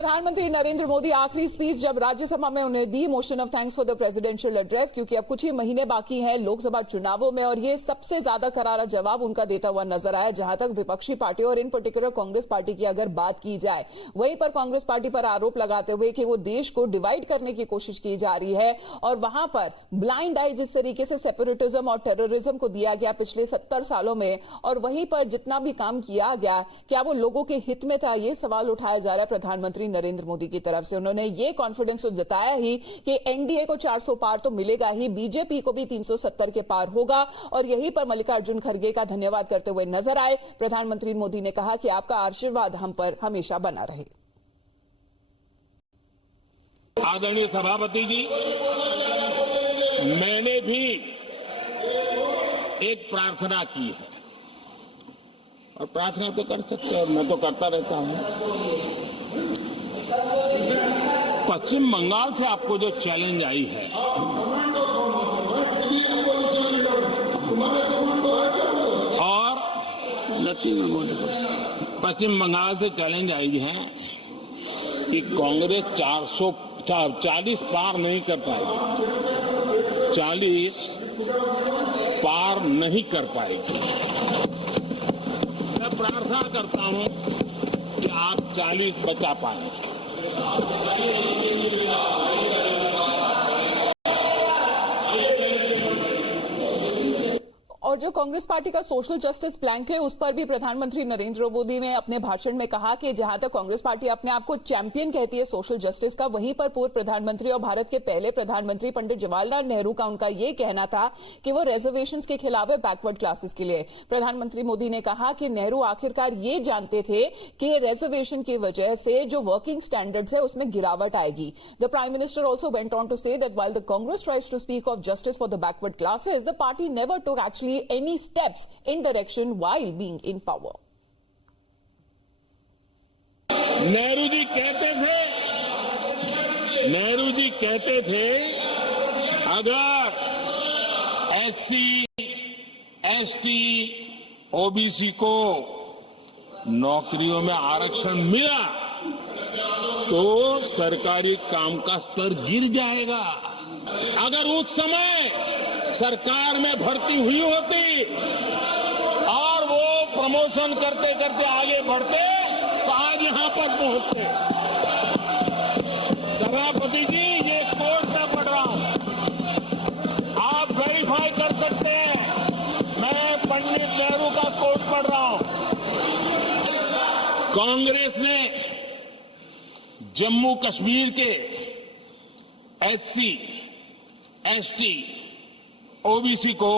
प्रधानमंत्री नरेंद्र मोदी आखिरी स्पीच जब राज्यसभा में उन्हें दी, motion of thanks for the presidential address, क्योंकि अब कुछ ही महीने बाकी हैं लोकसभा चुनावों में और ये सबसे ज्यादा करारा जवाब उनका देता हुआ नजर आया। जहां तक विपक्षी पार्टी और इन पर्टिकुलर कांग्रेस पार्टी की अगर बात की जाए, वहीं पर कांग्रेस पार्टी पर आरोप लगाते हुए कि वो देश को डिवाइड करने की कोशिश की जा रही है और वहां पर ब्लाइंड आई जिस तरीके से सेपरेटिज्म और टेररिज्म को दिया गया पिछले 70 सालों में, और वहीं पर जितना भी काम किया गया, क्या वो लोगों के हित में था, ये सवाल उठाया जा रहा है प्रधानमंत्री नरेंद्र मोदी की तरफ से। उन्होंने ये कॉन्फिडेंस तो जताया ही कि एनडीए को 400 पार तो मिलेगा ही, बीजेपी को भी 370 के पार होगा। और यहीं पर मल्लिकार्जुन खड़गे का धन्यवाद करते हुए नजर आए। प्रधानमंत्री मोदी ने कहा कि आपका आशीर्वाद हम पर हमेशा बना रहे। आदरणीय सभापति जी, मैंने भी एक प्रार्थना की है और प्रार्थना तो कर सकते हैं और मैं तो करता रहता हूं। पश्चिम बंगाल से आपको जो चैलेंज आई है, और पश्चिम बंगाल से चैलेंज आई है कि कांग्रेस 440 पार नहीं कर पाएगी, 40 पार नहीं कर पाएगी। मैं प्रार्थना करता हूं कि आप 40 बचा पाए। और जो कांग्रेस पार्टी का सोशल जस्टिस प्लैंक है, उस पर भी प्रधानमंत्री नरेंद्र मोदी ने अपने भाषण में कहा कि जहां तक कांग्रेस पार्टी अपने आप को चैंपियन कहती है सोशल जस्टिस का, वहीं पर पूर्व प्रधानमंत्री और भारत के पहले प्रधानमंत्री पंडित जवाहरलाल नेहरू का उनका यह कहना था कि वो रिजर्वेशंस के खिलाफ है बैकवर्ड क्लासेस के लिए। प्रधानमंत्री मोदी ने कहा कि नेहरू आखिरकार ये जानते थे कि रिजर्वेशन की वजह से जो वर्किंग स्टैंडर्ड्स है उसमें गिरावट आएगी। The prime minister also went on to say that while the Congress tries to speak of justice for the backward classes, the party never took actually any steps in direction while being in power. Nehru ji कहते थे अगर SC, ST, OBC को नौकरियों में आरक्षण मिला तो सरकारी काम का स्तर गिर जाएगा। अगर उस समय सरकार में भर्ती हुई होती और वो प्रमोशन करते करते आगे बढ़ते तो आज यहां पर पहुंचते। सभापति जी, ये कोर्ट में पढ़ रहा हूं, आप वेरीफाई कर सकते हैं, मैं पंडित नेहरू का कोर्ट पढ़ रहा हूं। कांग्रेस ने जम्मू कश्मीर के एससी, एसटी, ओबीसी को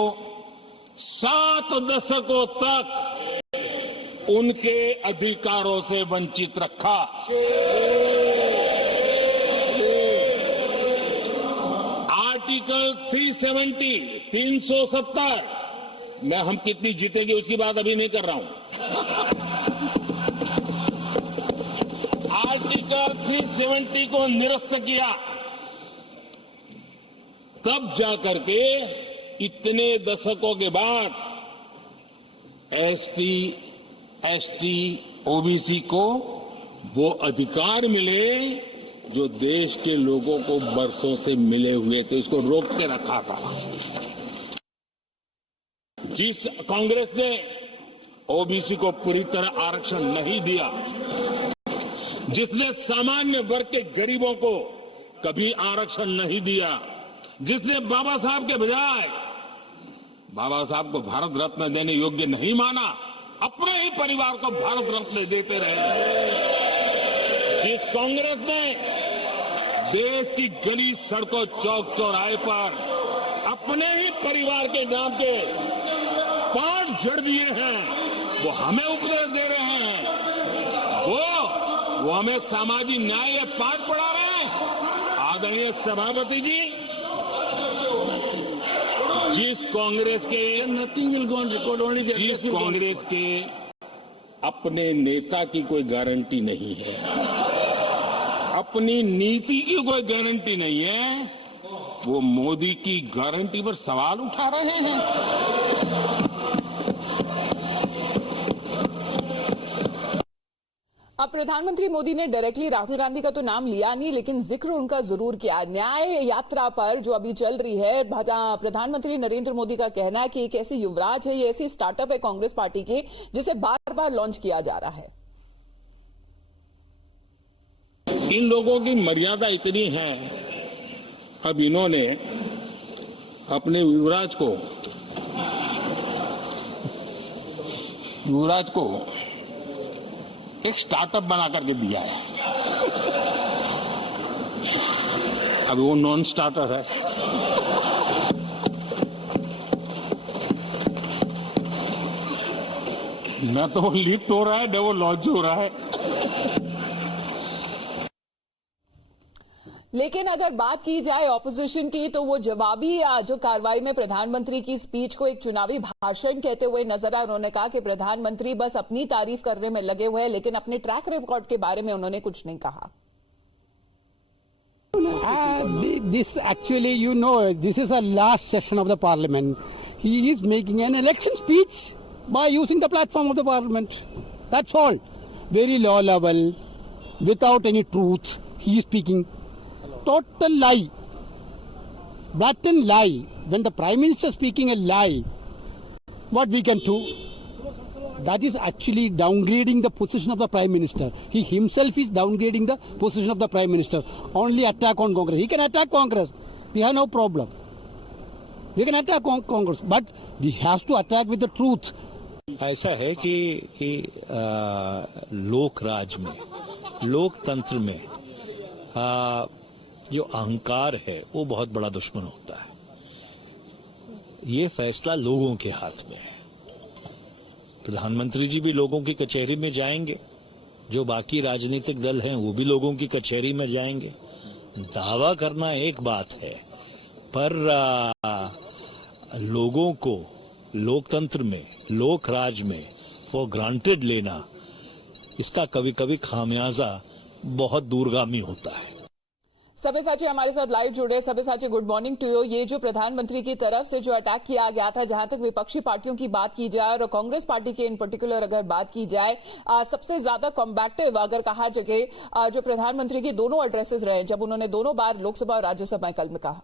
7 दशकों तक उनके अधिकारों से वंचित रखा। आर्टिकल 370 में हम कितनी जीतेंगे उसकी बात अभी नहीं कर रहा हूं। आर्टिकल 370 को निरस्त किया, तब जाकर के इतने दशकों के बाद एसटी, एसटी, ओबीसी को वो अधिकार मिले जो देश के लोगों को बरसों से मिले हुए थे, इसको रोक के रखा था। जिस कांग्रेस ने ओबीसी को पूरी तरह आरक्षण नहीं दिया, जिसने सामान्य वर्ग के गरीबों को कभी आरक्षण नहीं दिया, जिसने बाबा साहब के बजाय बाबा साहब को भारत रत्न देने योग्य नहीं माना, अपने ही परिवार को भारत रत्न देते रहे, जिस कांग्रेस ने देश की गली सड़कों, चौक चौराहे पर अपने ही परिवार के नाम के पाठ जड़ दिए हैं, वो हमें उपदेश दे रहे हैं, वो हमें सामाजिक न्याय के पाठ पढ़ा रहे हैं। आदरणीय सभापति जी, जिस कांग्रेस के अपने नेता की कोई गारंटी नहीं है, अपनी नीति की कोई गारंटी नहीं है, वो मोदी की गारंटी पर सवाल उठा रहे हैं। अब प्रधानमंत्री मोदी ने डायरेक्टली राहुल गांधी का तो नाम लिया नहीं, लेकिन जिक्र उनका जरूर किया। न्याय यात्रा पर जो अभी चल रही है, प्रधानमंत्री नरेंद्र मोदी का कहना है कि एक ऐसी युवराज है, ये ऐसी स्टार्टअप है कांग्रेस पार्टी की जिसे बार बार लॉन्च किया जा रहा है। इन लोगों की मर्यादा इतनी है, अब इन्होंने अपने युवराज को एक स्टार्टअप बना करके दिया है। अब वो नॉन स्टार्टर है। न तो वो लिफ्ट हो रहा है, न वो लॉन्च हो रहा है। लेकिन अगर बात की जाए ऑपोजिशन की, तो वो जवाबी जो कार्रवाई में प्रधानमंत्री की स्पीच को एक चुनावी भाषण कहते हुए नजर आए। उन्होंने कहा कि प्रधानमंत्री बस अपनी तारीफ करने में लगे हुए हैं, लेकिन अपने ट्रैक रिकॉर्ड के बारे में उन्होंने कुछ नहीं कहा। This actually, this is a last session of the parliament. He is making an election speech by using the platform of the parliament. That's all. Very low level, without any truth. He is speaking. Total lie. Blatant lie. When the Prime Minister is speaking a lie, what we can do? That is actually downgrading the position of the Prime Minister. He himself is downgrading the position of the Prime Minister. Only attack on Congress. He can attack Congress. We have no problem. We can attack Congress. But we have to attack with the truth. ऐसा है कि लोक राज में, लोकतंत्र में जो अहंकार है वो बहुत बड़ा दुश्मन होता है। ये फैसला लोगों के हाथ में है। प्रधानमंत्री जी भी लोगों की कचहरी में जाएंगे, जो बाकी राजनीतिक दल हैं वो भी लोगों की कचहरी में जाएंगे। दावा करना एक बात है, पर लोगों को लोकतंत्र में, लोक राज में फॉर ग्रांटेड लेना, इसका कभी कभी खामियाजा बहुत दूरगामी होता है। सब्यसाची हमारे साथ लाइव जुड़े। Sabyasachi, good morning to you. ये जो प्रधानमंत्री की तरफ से जो अटैक किया गया था, जहां तक विपक्षी पार्टियों की बात की जाए और कांग्रेस पार्टी के इन पर्टिकुलर अगर बात की जाए, सबसे ज्यादा कॉम्बैक्टिव अगर कहा जाए जो प्रधानमंत्री की दोनों एड्रेसेस रहे, जब उन्होंने दोनों बार लोकसभा और राज्यसभा में कल में कहा।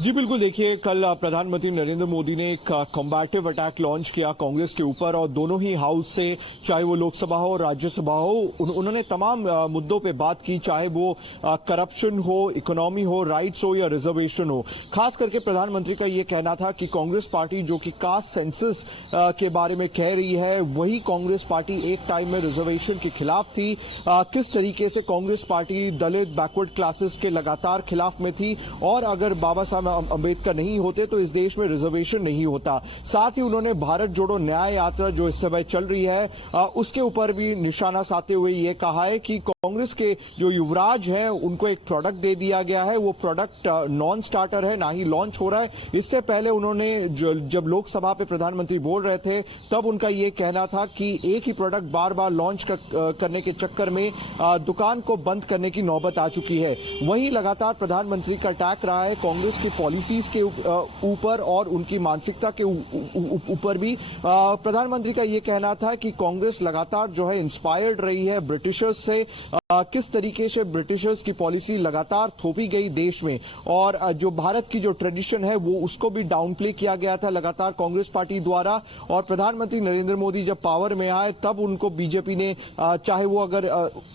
जी बिल्कुल, देखिए कल प्रधानमंत्री नरेंद्र मोदी ने एक कॉम्बैटिव अटैक लॉन्च किया कांग्रेस के ऊपर, और दोनों ही हाउस से, चाहे वो लोकसभा हो और राज्यसभा हो, उन्होंने तमाम मुद्दों पे बात की, चाहे वो करप्शन हो, इकोनॉमी हो, राइट्स हो या रिजर्वेशन हो। खास करके प्रधानमंत्री का ये कहना था कि कांग्रेस पार्टी जो कि कास्ट सेंसस के बारे में कह रही है, वही कांग्रेस पार्टी एक टाइम में रिजर्वेशन के खिलाफ थी। किस तरीके से कांग्रेस पार्टी दलित, बैकवर्ड क्लासेस के लगातार खिलाफ में थी, और अगर बाबा साहब अंबेडकर नहीं होते तो इस देश में रिजर्वेशन नहीं होता। साथ ही उन्होंने भारत जोड़ो न्याय यात्रा जो इस समय चल रही है, उसके ऊपर भी निशाना साधते हुए ये कहा है कि कांग्रेस के जो युवराज हैं उनको एक प्रोडक्ट दे दिया गया है, वो प्रोडक्ट नॉन स्टार्टर है, ना ही लॉन्च हो रहा है। इससे पहले उन्होंने जब लोकसभा पे प्रधानमंत्री बोल रहे थे, तब उनका ये कहना था कि एक ही प्रोडक्ट बार बार लॉन्च करने के चक्कर में दुकान को बंद करने की नौबत आ चुकी है। वहीं लगातार प्रधानमंत्री का अटैक रहा है कांग्रेस की पॉलिसीज के ऊपर और उनकी मानसिकता के ऊपर भी। प्रधानमंत्री का ये कहना था कि कांग्रेस लगातार जो है इंस्पायर्ड रही है ब्रिटिशर्स से, किस तरीके से ब्रिटिशर्स की पॉलिसी लगातार थोपी गई देश में, और जो भारत की जो ट्रेडिशन है वो उसको भी डाउन प्ले किया गया था लगातार कांग्रेस पार्टी द्वारा। और प्रधानमंत्री नरेंद्र मोदी जब पावर में आए, तब उनको बीजेपी ने, चाहे वो अगर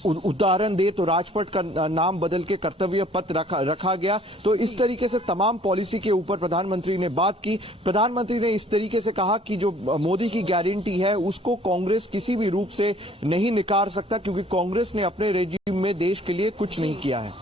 उदाहरण दे तो राजपथ का नाम बदल के कर्तव्य पथ रखा गया। तो इस तरीके से तमाम पॉलिसी के ऊपर प्रधानमंत्री ने बात की। प्रधानमंत्री ने इस तरीके से कहा कि जो मोदी की गारंटी है उसको कांग्रेस किसी भी रूप से नहीं निकार सकता, क्योंकि कांग्रेस ने अपने रेजिम में देश के लिए कुछ नहीं किया है।